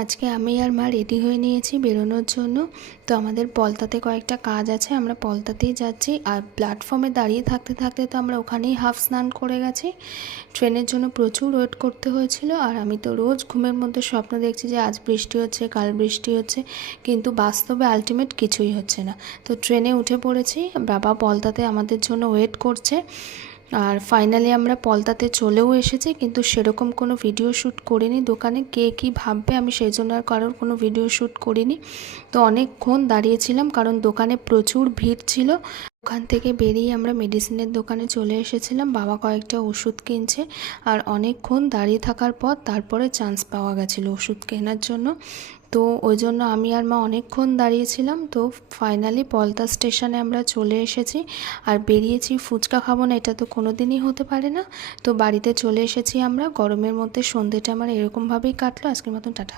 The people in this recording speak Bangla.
আজকে আমি আর মা রেডি হয়ে নিয়েছি বেরোনোর জন্য। তো আমাদের পলতাতে কয়েকটা কাজ আছে, আমরা পলতাতেই যাচ্ছি। আর প্ল্যাটফর্মে দাঁড়িয়ে থাকতে থাকতে তো আমরা ওখানেই হাফ স্নান করে গেছি। ট্রেনের জন্য প্রচুর ওয়েট করতে হয়েছিল। আর আমি তো রোজ ঘুমের মধ্যে স্বপ্ন দেখছি যে আজ বৃষ্টি হচ্ছে, কাল বৃষ্টি হচ্ছে, কিন্তু বাস্তবে আলটিমেট কিছুই হচ্ছে না। তো ট্রেনে উঠে পড়েছি, বাবা পলতাতে আমাদের জন্য ওয়েট করছে। আর ফাইনালি আমরা পলতাতে চলেও এসেছি, কিন্তু সেরকম কোনো ভিডিও শ্যুট করিনি। দোকানে কে কী ভাববে আমি সেই জন্য আর কারোর কোনো ভিডিও শ্যুট করিনি। তো অনেকক্ষণ দাঁড়িয়েছিলাম কারণ দোকানে প্রচুর ভিড় ছিল। ওখান থেকে বেরিয়ে আমরা মেডিসিনের দোকানে চলে এসেছিলাম, বাবা কয়েকটা ওষুধ কিনছে। আর অনেকক্ষণ দাঁড়িয়ে থাকার পর তারপরে চান্স পাওয়া গেছিলো ওষুধ কেনার জন্য। তো ওই জন্য আমি আর মা অনেকক্ষণ দাঁড়িয়েছিলাম। তো ফাইনালি পলতা স্টেশনে আমরা চলে এসেছি আর বেরিয়েছি। ফুচকা খাবো না এটা তো কোনো দিনই হতে পারে না। তো বাড়িতে চলে এসেছি আমরা। গরমের মধ্যে সন্ধ্যেটা আমার এরকমভাবেই কাটলো। আজকের মতন টাটা।